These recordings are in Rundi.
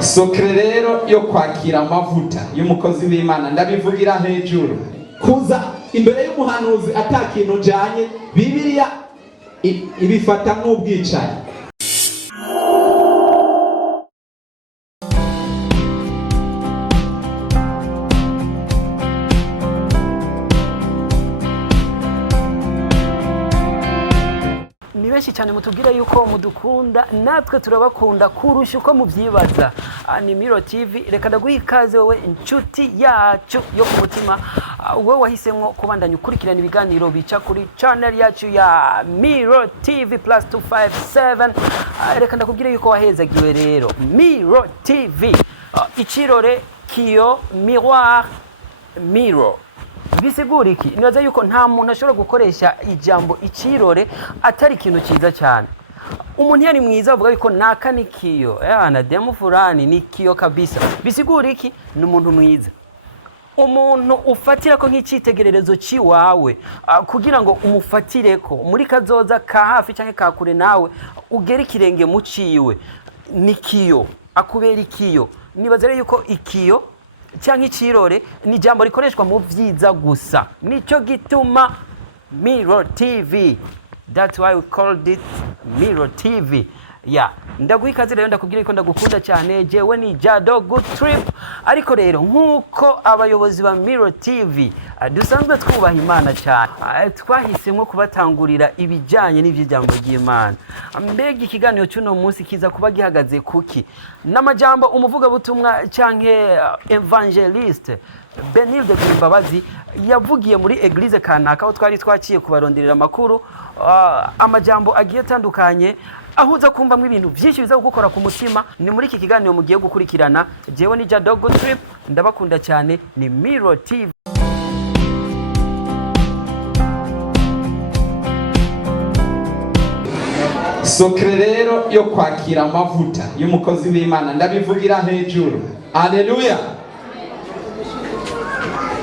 Sokre rero yo kwakira amavuta y'umukozi w'Imana ndabivugira hejuru. Kuza imbere y'umuhanuzi atakintu ujanye, Bibiliya ibifata nk'ubwicanyi. Benshi cyane mutubwira yuko mudukunda, natwe turabakunda kurusha uko muvyibaza. Ni Miro TV, reka ndaguha ikaze wowe inshuti yacu yo ku mutima, wowe wahisemwo kubandanya ukurikirana ibiganiro bica kuri channel yacu ya Miro TV plus 257. Reka ndakubwira yuko wahezagiwe rero. Miro TV, Ichirore Kiyo Miroir Miro. Bisigura iki? Nibaza yuko nta muntu ashobora gukoresha ijambo Ichirore atari ikintu cyiza cyane. Umuntu yari mwiza avuga yuko naka ni kiyo, na demu fulani ni kiyo kabisa. Bisigura iki? Ni umuntu mwiza, umuntu ufatira ko nk'icitegererezo ciwawe, kugira ngo umufatire ko muri kazoza ka hafi canke ka kure nawe ugera ikirenge mu ciwe. Ni kiyo, akubera ikiyo. Nibaza rero yuko ikiyo cyangwa Ichirore ni jambo rikoreshwa mu vyiza gusa. Nico gituma Miro TV, that's why we called it Miro TV. Ndaguha ikaze rero, ndakubwira ko ndagukunda cyane. Jewe ni Jado Good Trip. Ariko rero nkuko abayobozi ba Miro TV dusanzwe twubaha Imana cyane, twahisemo kubatangurira ibijyanye n'ivy'ijambo ry'Imana. Mbega ikiganiro cy'uno munsi kiza kuba gihagaze kuki? N'amajambo umuvuga butumwa canke evangeliste Benilde Imbabazi yavugiye muri eglise kanaka, aho twari twaciye kubaronderera amakuru, amajambo agiye atandukanye ahuza kumvamwe ibintu byinshi biza gukora ku mutima. Ni muri iki kiganiro mugiye gukurikirana. Jewe ni Jado Good Trip, ndabakunda cyane. Ni Miro TV. Sokre rero yo kwakira amavuta y'umukozi w'Imana ndabivugira hejuru. Haleluya.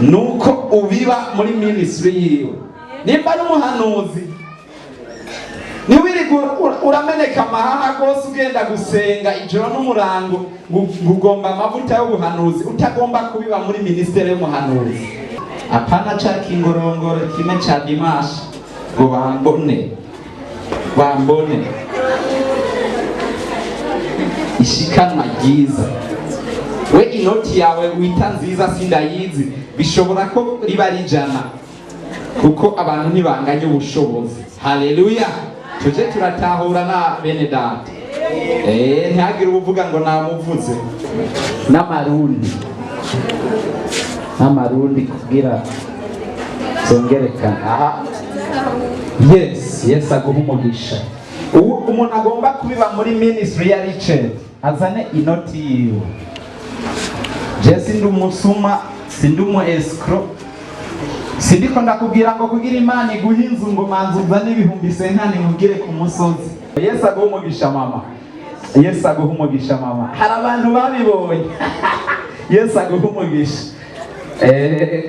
Nuko ubiba muri ministry yiwe. Nimba n'umuhanuzi, niwiri urameneka amahaha gose ugenda gusenga ijoro n'umurango, ugomba amavuta y'ubuhanuzi, utagomba kubiba muri ministere y'umuhanuzi. Apana cha kingorongoro kime cha Dimash ngo bambone ishikanwa ryiza. We inoti yawe wita nziza sindayizi, bishobora ko riba rijana, kuko abantu ntibanganye ubushobozi. Haleluya. Tuje turatahura na bene data. Ntihagire uvuga ngo namuvuze. N'amarundi kugira zongerekana. Aha. Yes aguha umugisha. Umuntu agomba kubiba muri ministry ya Richard, azane inoti yiwe. Jesi ndi umusuma, sindi umu escrow. Sindiko ndakubwira ngo kugira Imana iguha inzu ngo manzu uzane ibihumbi senkani nkugire ku musozi. Yesu aguha umugisha mama. Yesu aguha umugisha mama. Hari abantu babibonye. Yesu aguha umugisha.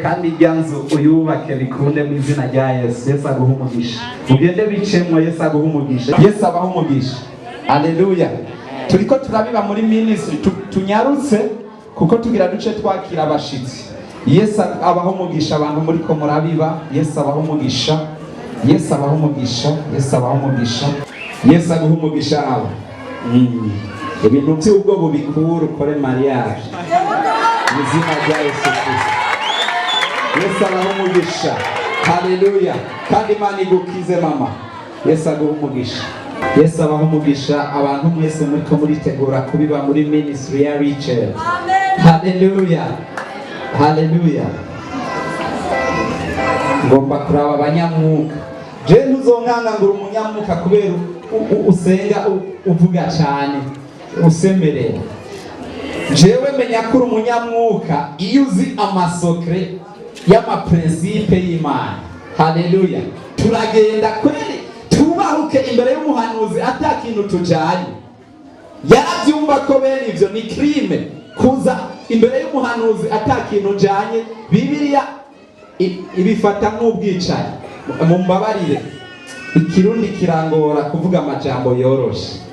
Kandi ryanzu uyubake bikunde mu izina rya Yesu. Yesu aguha umugisha. Ugende bicemwe. Yesu aguha umugisha. Yesu abaha umugisha. Haleluya. Turiko turabiba muri ministry, tunyarutse kuko tugira duce twakira abashitsi. Yesu abaho umugisha abantu muri ko murabiba. Yesu abaho umugisha. Yesu abaho umugisha. Yesu abaho umugisha. Yesu aguha umugisha aba. Ibintu by'ubwo bubikuru ukore mariage. Izina rya Yesu Kristo. Yesu abaho umugisha. Haleluya. Kandi Imana igukize mama. Yesu aguha umugisha. Yesu abaho umugisha abantu mwese muriko muritegura kubiba muri ministry ya Richard. Amen. Haleluya. Haleluya. Ngomba kuraba abanyamwuka. Je ntuzonganga ngo umunyamwuka kubera usenga uvuga cyane usemerera. Jewe menya ko umunyamwuka iyo uzi amasokre y'amaprincipe y'Imana. Haleluya. Turagenda kweli tubahuke imbere y'umuhanuzi atakintu tujanye. Yarabyumva ko bene ivyo ni crime. Kuza imbere y'umuhanuzi atakintu ujanye, Bibiliya ibifata nk'ubwicanyi. Mumbabarire, ikirundi kirangora kuvuga amajambo yoroshe.